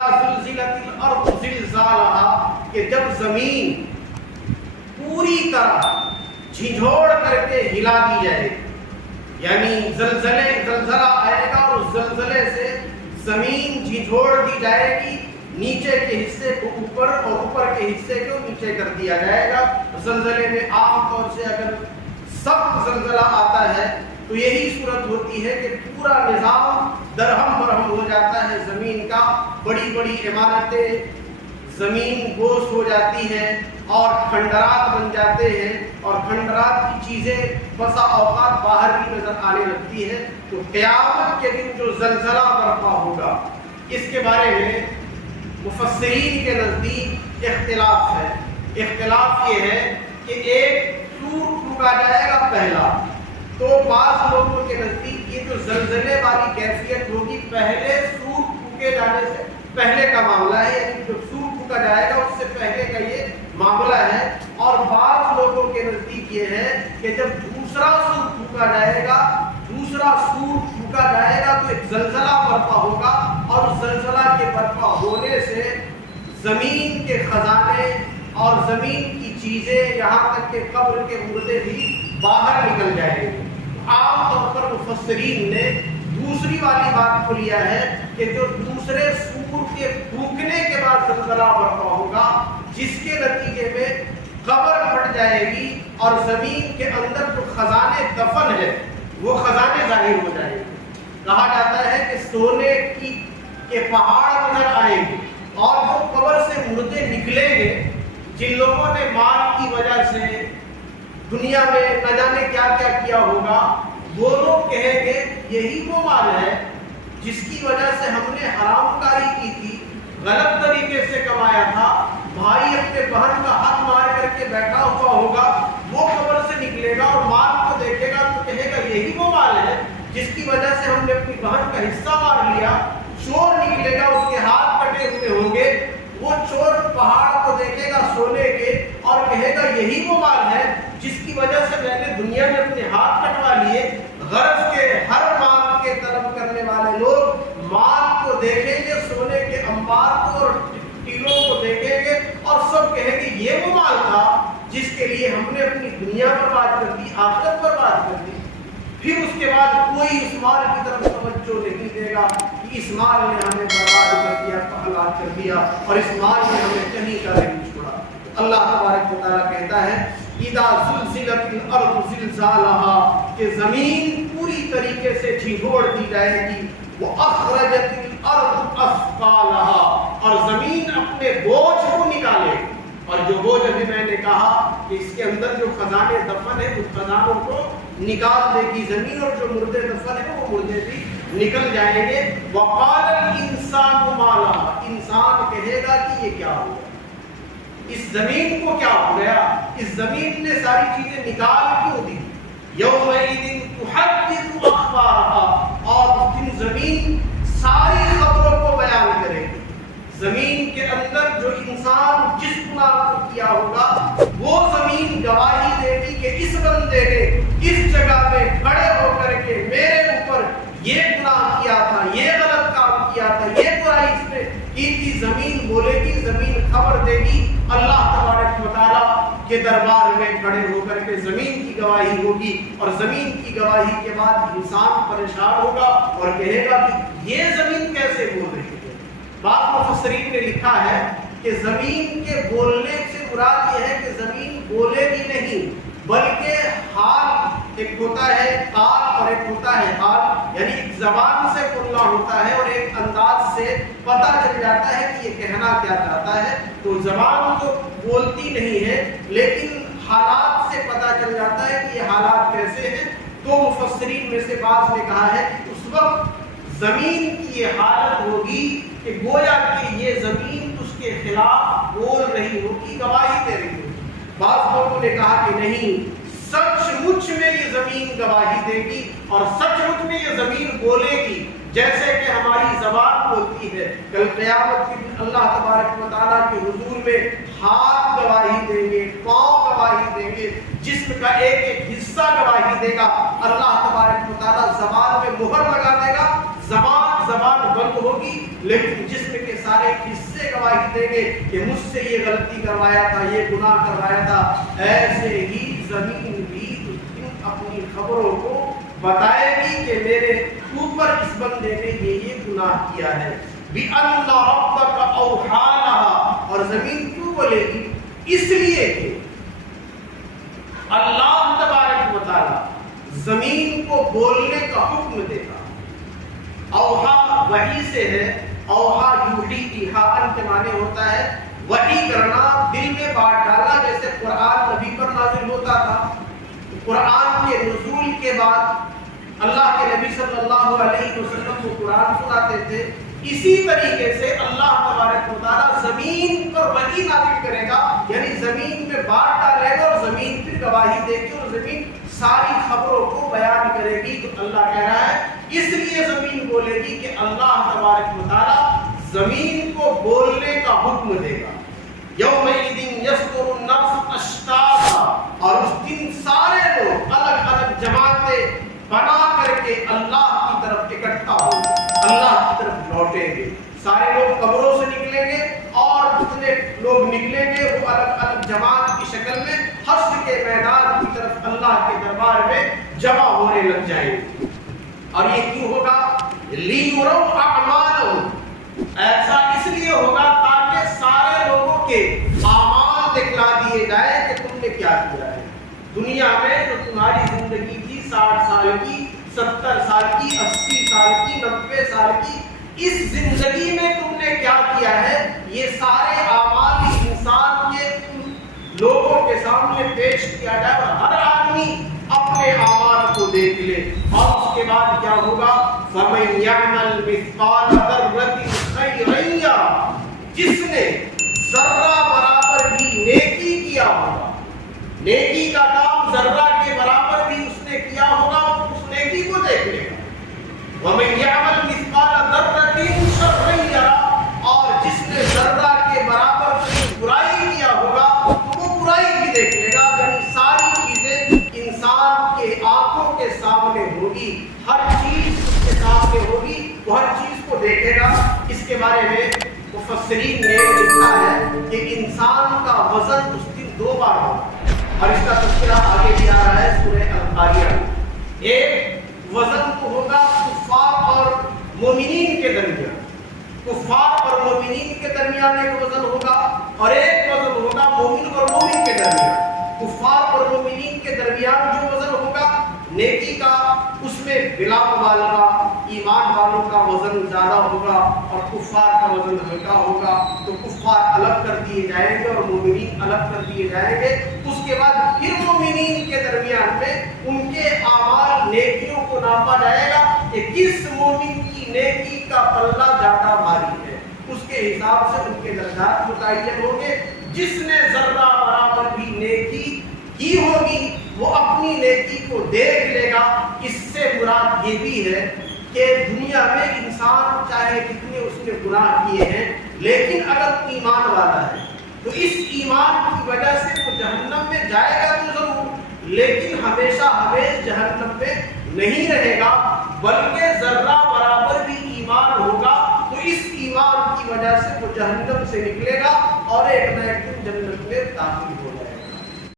زلزلت الارض زلزالها کہ جب زمین پوری طرح جھنجھوڑ کر کے ہلا دی جائے، یعنی زلزلہ آئے گا اور اس زلزلے سے زمین جھنجھوڑ دی جائے گی، نیچے کے حصے کو اوپر اور اوپر کے حصے کو نیچے کر دیا جائے گا۔ زلزلے میں عام طور سے اگر سخت زلزلہ آتا ہے تو یہی صورت ہوتی ہے کہ پورا نظام درہم برہم ہو جاتا ہے زمین کا، بڑی بڑی عمارتیں زمین بوس ہو جاتی ہیں اور کھنڈرات بن جاتے ہیں، اور کھنڈرات کی چیزیں بسا اوقات باہر بھی نظر آنے لگتی ہے۔ تو قیامت کے دن جو زلزلہ برپا ہوگا اس کے بارے میں مفسرین کے نزدیک اختلاف ہے۔ اختلاف یہ ہے کہ ایک سور پھونکا جائے گا پہلا، تو بعض لوگوں کے نزدیک یہ جو زلزلے والی کیفیت ہوگی پہلے سور پھونکے جانے سے پہلے کا معاملہ ہے، یعنی جو سور پھونکا جائے گا اس سے پہلے کا یہ معاملہ ہے۔ اور بعض لوگوں کے نزدیک یہ ہے کہ جب دوسرا سور پھونکا جائے گا تو ایک زلزلہ برپا ہوگا، اور اس زلزلہ کے برپا ہونے سے زمین کے خزانے اور زمین کی چیزیں یہاں تک کہ قبر کے مردے بھی باہر نکل جائیں گے۔ عام طور پر مفسرین نے دوسری والی بات کو لیا ہے کہ جو دوسرے سور کے پھونکنے کے بعد زلزلہ برپا ہوگا، جس کے نتیجے میں قبر پھٹ جائے گی اور زمین کے اندر جو خزانے دفن ہے وہ خزانے ظاہر ہو جائیں گے۔ کہا جاتا ہے کہ سونے کے پہاڑ نظر آئیں گے، اور جو قبر سے مردے نکلیں گے، جن لوگوں نے مال کی وجہ سے دنیا میں نہ جانے کیا کیا کیا ہوگا، وہ لوگ کہیں گے یہی وہ مال ہے جس کی وجہ سے ہم نے حرام کاری کی تھی، غلط طریقے سے کمایا تھا۔ بھائی اپنے بہن کا ہاتھ مار کر کے بیٹھا ہوا ہوگا، وہ قبر سے نکلے گا اور مال کو دیکھے گا تو کہے گا یہی وہ مال ہے جس کی وجہ سے ہم نے اپنی بہن کا حصہ مار لیا۔ چور نکلے گا، اس کے ہاتھ کٹے ہوئے ہوں گے، وہ چور پہاڑ کو دیکھے گا سونے کے اور کہے گا یہی وہ مال ہے جس کی وجہ سے میں نے دنیا میں اپنے ہاتھ کٹوا لیے۔ غرض کے ہر مال کے طلب کرنے والے لوگ مال کو دیکھیں گے، سونے کے انبار کو اور ٹیلوں کو دیکھیں گے، اور سب کہیں گے یہ وہ مال تھا جس کے لیے ہم نے اپنی دنیا برباد کر دی، آخرت برباد کر دی۔ پھر اس کے بعد کوئی اس مال کی طرف توجہ نہیں دے گا کہ اس مال نے ہمیں برباد کر دیا، ہلاک کر دیا، اور اس مال نے ہمیں کہیں کا نہیں چھوڑا۔ اللہ تبارک و تعالیٰ کہتا ہے اذا زلزلت الارض زلزالها کہ زمین پوری طریقے سے جھنجھوڑ دی جائے گی، واخرجت الارض اثقالها اور زمین اپنے بوجھ کو نکالے گی۔ اور جو بوجھ ابھی میں نے کہا کہ اس کے اندر جو خزانے دفن ہیں اس خزانوں کو نکال دے گی زمین، اور جو مردے دفن ہیں وہ مردے بھی نکل جائیں گے۔ وقال الانسان ما لها انسان کہے گا کہ یہ کیا ہوا، اس زمین کو کیا ہو گیا، اس زمین نے ساری چیزیں نکال کیوں دی۔ یومئذ تحدث اخبارها اور اس دن زمین ساری خبروں کو بیان کرے گی۔ زمین کے اندر جو انسان جس گناہ کو کیا ہوگا وہ زمین گواہی دے گی کہ اس بندے نے اس جگہ پہ کھڑے ہو کر کے میرے اوپر یہ گناہ کیا تھا، یہ غلط کام کیا تھا، یہ برائی اس نے کی تھی۔ زمین بولے گی، زمین خبر دے گی، اللہ تبارک و تعالیٰ کے دربار میں کھڑے ہو کر کے زمین کی گواہی ہوگی، اور زمین کی گواہی کے بعد انسان پریشان ہوگا اور کہے گا کہ یہ زمین کیسے بول رہی ہے۔ بعض مفسرین نے لکھا ہے کہ زمین کے بولنے سے مراد یہ ہے کہ زمین بولے گی نہیں، بلکہ حال ایک ہوتا ہے قال اور ایک ہوتا ہے حال، یعنی ایک زبان سے بولنا ہوتا ہے اور ایک انداز سے پتہ چل جاتا ہے کہ یہ کہنا کیا چاہتا ہے۔ تو زبان تو بولتی نہیں ہے لیکن حالات سے پتہ چل جاتا ہے کہ یہ حالات کیسے ہیں۔ تو مفسرین میں سے بعض نے کہا ہے کہ اس وقت زمین کی یہ حالت ہوگی کہ گویا کہ یہ زمین اس کے خلاف بول رہی ہوگی، گواہی دے رہی ہوگی۔ بعض لوگوں نے کہا کہ نہیں، سچ مچ میں یہ زمین گواہی دے گی اور سچ مچ میں یہ زمین بولے گی، جیسے کہ ہماری زبان بولتی ہے۔ کل قیامت کے دن اللہ تبارک و تعالیٰ کے حضور میں ہاتھ گواہی دیں گے، پاؤں گواہی دیں گے، جسم کا ایک ایک حصہ گواہی دے گا۔ اللہ تبارک و تعالیٰ زبان میں مہر لگا دے گا، زبان بند ہوگی لیکن جسم کے سارے قصے گواہی دیں گے کہ مجھ سے یہ غلطی کروایا تھا، یہ گناہ کروایا تھا، ایسے ہی زمین بھی اپنی خبروں کو بتائے گی کہ میرے اوپر اس بندے نے یہ گناہ کیا ہے۔ بِأَنَّ رَبَّكَ أَوْحَىٰ لَهَا، اور زمین کیوں بولے گی؟ اس لیے کہ اللہ تبارک و تعالی زمین کو بولنے کا حکم دے گا۔ اوحا وحی سے ہے، اوحا یوحی ایحاء کے معنی ہوتا ہے وحی کرنا، دل میں بات ڈالنا۔ جیسے قرآن نبی پر نازل ہوتا تھا، قرآن کے نزول کے بعد اللہ کے نبی صلی اللہ علیہ وسلم کو قرآن سناتے تھے، اسی طریقے سے اللہ تبارک و تعالیٰ زمین پر وحی نازل کرے گا، یعنی زمین میں بات ڈالے گا اور زمین پھر گواہی دے گی اور زمین ساری خبروں کو بیان کرے گی۔ تو اللہ کہہ رہا ہے اس لیے زمین بولے گی کہ اللہ تبارک و تعالیٰ زمین کو بولنے کا حکم دے گا۔ یومئذ یصدر الناس اشتاتا، اور اس دن سارے لوگ الگ الگ جماعتیں بنا کر کے اللہ کی طرف اکٹھا ہوں، اللہ کی طرف لوٹیں گے۔ سارے لوگ قبروں سے نکلیں گے اور جتنے لوگ نکلیں گے وہ الگ الگ جماعت کی شکل میں حشر کے میدان کی طرف اللہ کے دربار میں جمع ہونے لگ جائیں گے۔ اور یہ کیوں ہوگا؟ لِيُرَوْا أَعْمَالَهُمْ، ایسا اس لیے ہوگا تاکہ سارے لوگوں کے اعمال دکھلا دیے جائیں کہ تم نے کیا کیا ہے۔ دنیا میں جو تمہاری زندگی تھی 60 سال کی، 70 سال کی، 80 سال کی، 90 سال کی، اس زندگی میں تم نے کیا کیا ہے، یہ سارے اعمال انسان کے لوگوں کے سامنے پیش کیا جائے اور ہر آدمی اپنے اعمال کو دیکھ لے۔ اور اس کے بعد کیا ہوگا؟ فَمَن يَعْمَلْ مِثْقَالَ ذَرَّةٍ خَيْرًا يَرَهُ، جس نے ذرہ برابر بھی نیکی کیا ہوگا، نیکی کا کام ذرہ کے برابر بھی اس نے کیا ہوگا، اس نیکی کو دیکھ لے گا۔ وَمَن يَعْمَلْ مِثْقَالَ ذَرَّةٍ شَرًّا يَرَهُ، اور جس نے ذرہ کے برابر کوئی برائی کیا ہوگا تو وہ برائی بھی دیکھ لے گا۔ یعنی ساری چیزیں انسان کے آنکھوں کے سامنے ہوگی، ہر چیز اس کے سامنے ہوگی، وہ ہر چیز کو دیکھے گا۔ اس کے بارے میں مفسرین نے لکھا ہے کہ انسان کا وزن اس دن 2 بار ہوگا، اور اس کا تذکرہ آگے بھی آ رہا ہے سورہ القاریہ میں۔ ایک وزن تو ہوگا کفار اور مومنین کے درمیان، کفار اور مومنین کے درمیان ایک وزن ہوگا، اور ایک وزن ہوگا مومن اور مومن کے درمیان۔ کفار اور مومنین کے درمیان جو وزن ہوگا نیکی کا، اس میں بلا مبالغہ ایمان والوں کا وزن زیادہ ہوگا اور کفار کا وزن ہلکا ہوگا۔ تو کفار الگ کر دیے جائیں گے اور مومنین الگ کر دیے جائیں گے۔ اس کے بعد پھر مومنین کے درمیان میں ان کے اعمال نیکیوں کو ناپا جائے گا کہ کس مومن کی نیکی کا پلہ زیادہ بھاری ہے، اس کے حساب سے ان کے درجات متعین ہوں گے۔ جس نے ذرہ برابر بھی نیکی کی ہوگی وہ اپنی نیکی کو دیکھ لے گا۔ اس سے مراد یہ بھی ہے کہ دنیا میں انسان چاہے کتنے اس نے گناہ کیے ہیں، لیکن اگر ایمان والا ہے تو اس ایمان کی وجہ سے وہ جہنم میں جائے گا تو ضرور، لیکن ہمیشہ ہمیش جہنم میں نہیں رہے گا، بلکہ ذرہ برابر بھی ایمان ہوگا تو اس ایمان کی وجہ سے وہ جہنم سے نکلے گا اور ایک نہ ایک دن جنت میں داخل ہو جائے گا۔